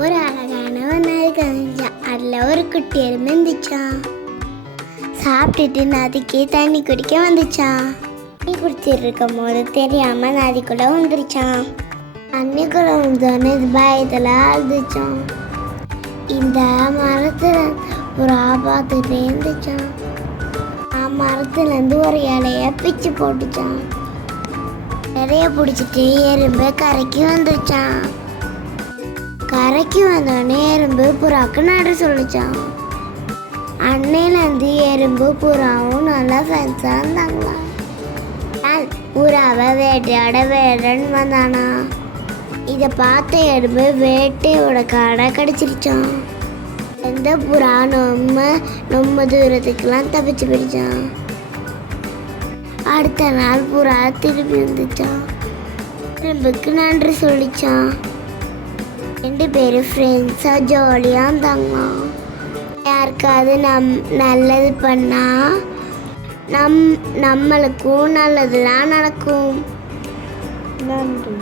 ஒரு அழகான ஒரு நாளைக்கு வந்துச்சான். அதில் ஒரு குட்டி எறும்பு இருந்துச்சான். சாப்பிட்டுட்டு நதிக்கு தண்ணி குடிக்க வந்துச்சான். தண்ணி குடிச்சிட்டு இருக்கும் போது தெரியாம நதிக்குள்ள வந்துருச்சான். தண்ணிக்குள்ள வந்தோடனே பயத்தில் அழுதுச்சான். இந்த மரத்துல ஒரு ஆபாத்துட்டே இருந்துச்சான். மரத்துலேருந்து ஒரு இலைய பிச்சு போட்டுச்சான். இலைய பிடிச்சிட்டு எறும்பு கரைக்கு வந்துருச்சான். கரைக்கு வந்தோடனே எறும்பு புறாக்கு நட சொல்லிச்சான். அன்னையிலேருந்து எறும்பு புறாவும் நல்லா ஃப்ரெண்ட்ஸாக இருந்தாங்களாம். புறாவை வேட்டையாட வேடன்னு வந்தானா. இதை பார்த்த எறும்பு வேட்டையோட காடை கடிச்சிருச்சான். எந்த புறா ரொம்ப தூரத்துக்கெல்லாம் தப்பிச்சு போயிடுச்சான். அடுத்த நாள் புறா திரும்பி வந்துச்சான். எறும்புக்கு நன்றி சொல்லிச்சான். 2 பேரும் ஃப்ரெண்ட்ஸாக ஜாலியாக இருந்தாங்களாம். யாருக்காவது நல்லது பண்ணால் நம்மளுக்கும் நல்லதெல்லாம் நடக்கும். நன்றி.